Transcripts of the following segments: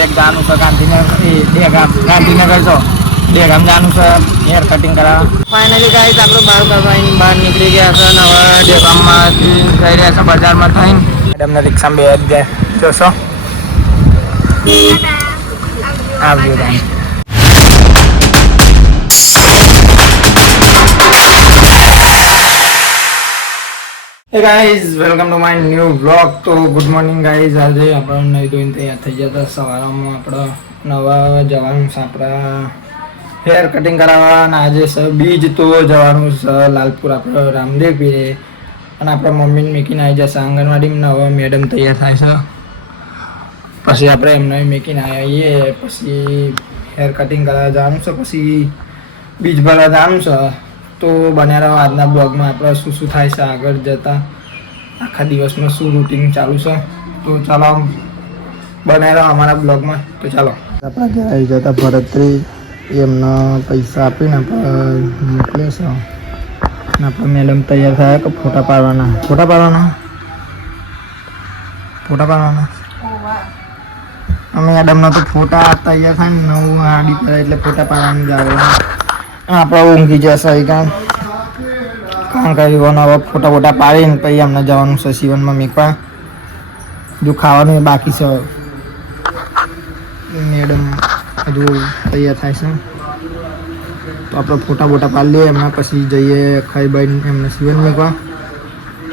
Direct જવાનું છે ગાંધીનગર ગાંધીનગર જો દેગામ જવાનું છે હેર કટિંગ કરાવવા. ફાઇનલી ગાઈસ આપણે બાર કરવાની બહાર નીકળી ગયા છે અને હવે દેગામમાંથી જઈ રહ્યા છે બજારમાં થઈને. મેડમને રિક્ષામાં બે જ જાય જોશો આવજો તમે. Hey guys, welcome to my new vlog. તો ગુડ મોર્નિંગ ગાઈઝ. આજે આપણે નહીં ધોઈને તૈયાર થઈ ગયા હતા. સવારમાં આપણે નવા જવાનું છે આપણા હેર કટિંગ કરાવવા અને આજે બીજ તો જવાનું છે લાલપુર આપણે રામદેવ પીરે અને આપણા મમ્મીને મૂકીને આવી જશે આંગણવાડીમાં. હવે મેડમ તૈયાર થાય છે પછી આપણે એમને મૂકીને આવીએ પછી હેર કટિંગ કરાવવા જવાનું છે પછી બીજ ભરવા જવાનું છે. તો બન્યા રહો આજના બ્લોગમાં. આપણે શું શું થાય છે આગળ જતાં આખા દિવસમાં શું રૂટીન ચાલુ છે. તો ચાલો બન્યા રહો અમારા બ્લોગમાં. તો ચાલો આપણે આવી જતા ભરતરી એમને પૈસા આપીને આપણે મોકલે છે અને આપણે મેડમ તૈયાર થયા કે ફોટા પાડવાના અમે મેડમના તો ફોટા તૈયાર થાય ને નવું આડી પડે એટલે ફોટા પાડવાનું જ આવે. આપણે ઊંઘી જશે કામ કર્યું હવે ફોટા ફોટા પાડીને પછી અમને જવાનું છે સીવનમાં મેકવા. જો ખાવાનું બાકી છે મેડમ હજુ તૈયાર થાય છે તો આપણે ફોટા બોટા પાડી લઈએ એમના પછી જઈએ ખાઈ બાઈને એમને સીવન મેકવા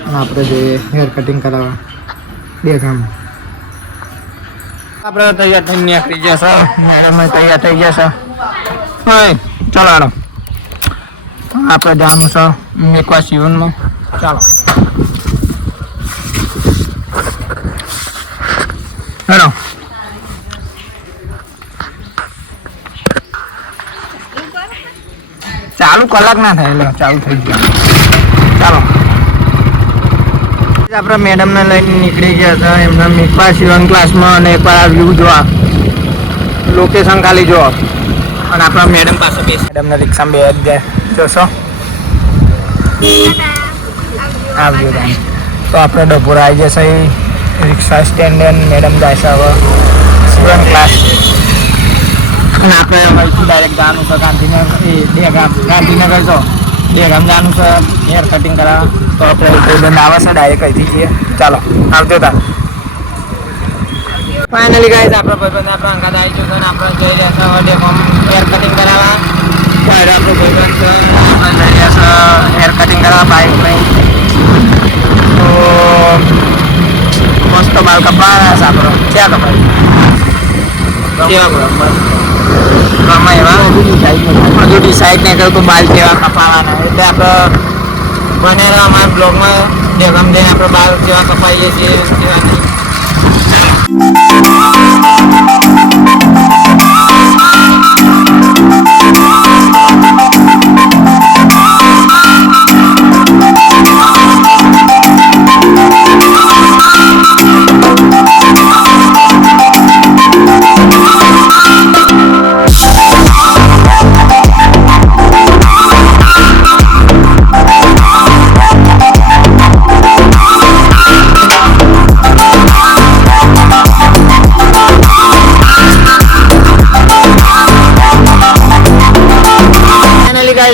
અને આપણે જઈએ હેર કટિંગ કરાવવા બે કામ. આપણે તૈયાર થઈને નીકળી જશે મેડમ તૈયાર થઈ જશે. હા ચાલો આપણે જવાનું છે મેકવા સીવનમાં. ચાલો હેલો ચાલુ કલાક ના થાય એટલે ચાલુ થઈ ગયું. ચાલો આપણે મેડમને લઈને નીકળી ગયા હતા એમના મેકવા સીવન ક્લાસમાં અને એકવાર આ વ્યૂ જોવા લોકેશન ખાલી જોવા અને આપણા મેડમ પાસે બેસી મેડમને રિક્ષામાં બે જ જાય જોશો આવજો તમે. તો આપણે ડભોરા આવી જશે રિક્ષા સ્ટેન્ડ મેડમ જાય છે હવે સીવન ક્લાસ અને આપણે અહીંથી ડાયરેક્ટ જવાનું છે ગાંધીનગર જો દેગામ જવાનું છે હેર કટિંગ કરાવવા. તો આપણે ભાઈબંધ આવે છે ડાયરેક્ટ અહીંથી છીએ. ચાલો આવજો તા. ફાઇનલી ગાઈઝ આપણે ભાઈબંધ આપણા અંગાત આવી જશે અને આપણે જઈ રહ્યા છે દેગામ હેર કટિંગ કરાવવા. આપણો ભાઈબંધ જઈ રહ્યા છે હેર કટિંગ કરાવવા બાઈક નહીં તો મસ્ત બાલ કપાયા છે આપણો. ક્યાં કપાય ગમે એવા હજુ ડિસાઈડ નહીં કર્યું તો બાલ કેવા કપાવાના એટલે આપણે બને અમારા બ્લોગમાં દેગામ જઈને આપણે બાલ કેવા કપાઈએ છીએ કેવા નહીં.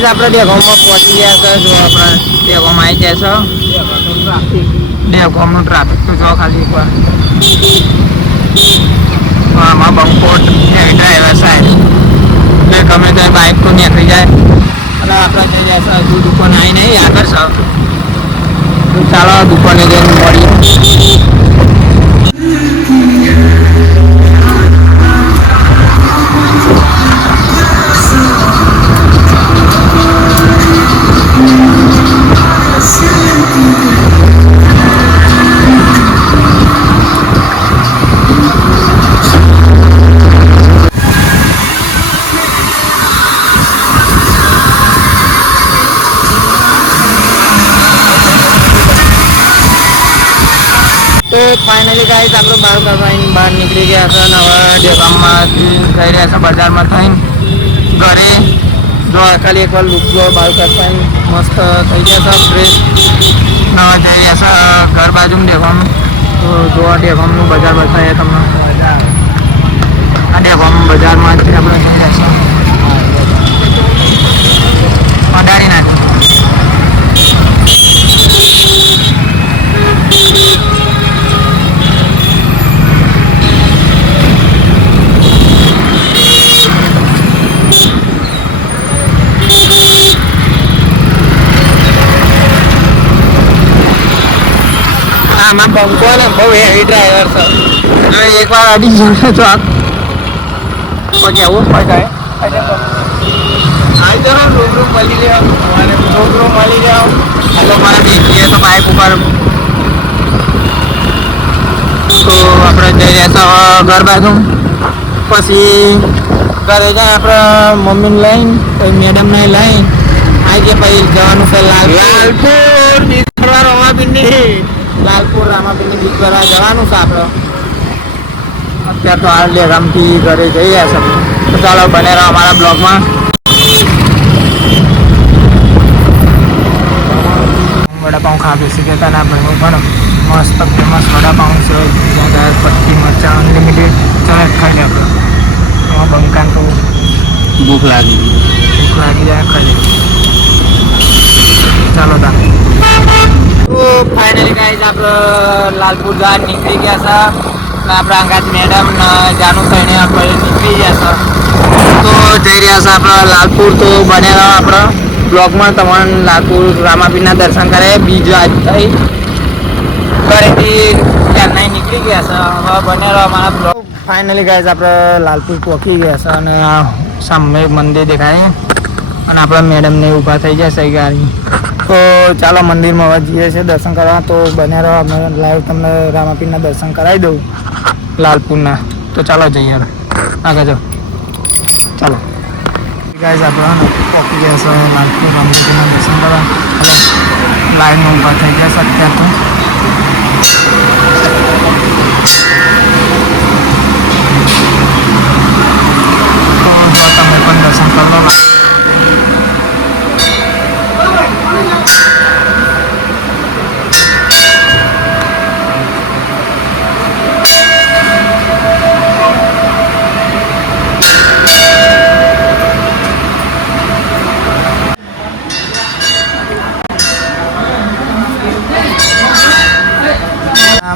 આપણે દેગામમાં પહોંચી ગયા છે. જો આપણે દેગામમાં આવી જાય છે દેગામનું ટ્રાફિક તો જો ખાલી એકવાર આમાં બંકોટ ડ્રાઈવર સાહેબ એટલે ગમે તે બાઇક તો નીકળી જાય અને આપણે થઈ જાય છે હજુ દુકાન આવી નહીં આગળ છે. ચાલો દુકાને જઈને મળીએ. ફાઇનલી ગાઈસ આપણે બાર કરવાની બહાર નીકળી ગયા છે અને હવે દેગામમાંથી જઈ રહ્યા છે બજારમાં થઈને ઘરે. જો ખાલી એકવાર લુક જો બાર કરવાની મસ્ત થઈ ગયા છે ફ્રેશ. હવે જઈ રહ્યા છે ઘર બાજુમાં દેગામ. તો જોવા દેગામનું બજાર બતાવીએ તમને મજા આવે. છે. અડાડી નાખી. આમાં બંકો ને બહુ હેવી ડ્રાઈવર છે. એકવાર અડી જશે તો પછી આવું કાંઈ આવી તો રૂબરૂ મળી જાઓ અને રૂબરૂ મળી જાઓ. તો મારે બેસીએ તો બાઇક ઉપર તો આપણે જઈ રહ્યા ઘર બાજુ. પછી ઘરે જાય આપણે મમ્મીને લઈને પછી મેડમને લઈને આવી ગયા. પછી જવાનું છે લાલપુર દીકરા રમાપીરની લાલપુર રામાપીરની બીચ પર જવાનું છે આપણે. અત્યારે તો હાલ લેગામથી ઘરે જઈ રહ્યા છે. તો ચાલો બને રહો અમારા બ્લોગમાં. વડાપાઉં ખા બેસી ગયા હતા ને આપણે પણ મસ્ત ફેમસ વડાપાઉં છે. જ્યાં પટ્ટી મરચાં અનલિમિટેડ ચાલે ખાઈ લે આપણે. એમાં બંકાન તો ભૂખ લાગી જાય ખાઈ લે. ચાલો તા તો ફાઇનલી ગાઈઝ આપણે લાલપુર ઘાટ નીકળી ગયા છે. આપણા અંગાત મેડમ જાનું થઈને આપણે નીકળી ગયા છે. તો જઈ રહ્યા છે આપણે લાલપુર. તો બનેલા આપણા બ્લોગમાં તમારે લાલપુર રામાપીરના દર્શન કરે. બીજો આજ થઈ ઘરેથી ત્યારના નીકળી ગયા છે. હવે બનેલા અમારા બ્લોગ. ફાઇનલી ગાઈઝ આપણે લાલપુર પહોંચી ગયા છે અને આ સામે મંદિર દેખાય અને આપણા મેડમને ઊભા થઈ જશે ગાડી. તો ચાલો મંદિરમાં હવે જઈએ છીએ દર્શન કરવા. તો બને રહો અમે લાઈવ તમને રામાપીરના દર્શન કરાવી દઉં લાલપુરના. તો ચાલો જઈએ આગળ જાઓ. ચાલો ગાઈઝ આપણે પહોંચી ગયા છે લાલપુર રામાપીરના દર્શન કરવા. હવે લાઈનમાં ઊભા થઈ ગયા છે અત્યારે. તો તમે પણ દર્શન કરી લો.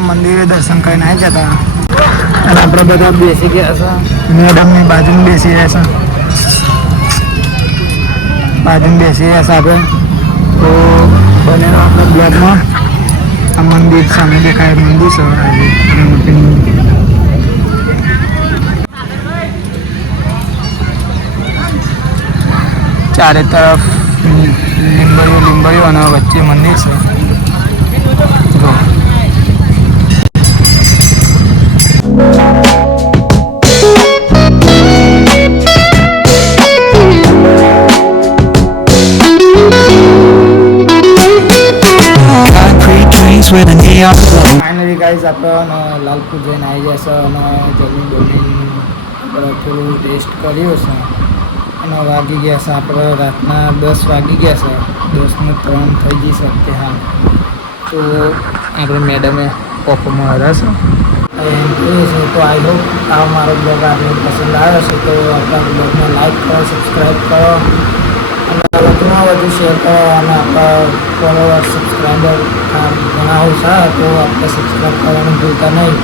મંદિરે દર્શન કરીને આવી જતા અને આપણે બધા બેસી ગયા છે. મેડમની બાજુમાં બેસી રહ્યા છે. આપણે તો બનેલો આપણે બ્લોગમાં આ મંદિર સામે દેખાય મંદિર છે. ચારે તરફ લીંબડીઓ અને વચ્ચે મંદિર છે. જો ફાઇનલી ગાઈઝ આપણે લાલપુર જઈને આવી ગયા છે અને જમીન આપણે થોડું ટેસ્ટ કર્યો છે અને વાગી ગયા છે આપણે રાતના 10 વાગી ગયા છે. 10:03 થઈ જઈ શકते હા. તો આપણે મેડમે કોફમાં હરાશે તો આઈ હોપ આ મારો બ્લોગ આપને પસંદ આવ્યો છે. તો આપણા બ્લોગને લાઈક કરો, સબસ્ક્રાઈબ કરો અને વધુમાં વધુ શેર કરો. અને આપણા ફોલોવર સબસ્ક્રાઈબર ઘણા ઓછા તો આપણે સબસ્ક્રાઈબ કરવાનું ભૂલતા નહીં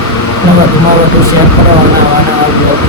અને વધુમાં વધુ શેર કરો અને આવા નવા બ્લોગ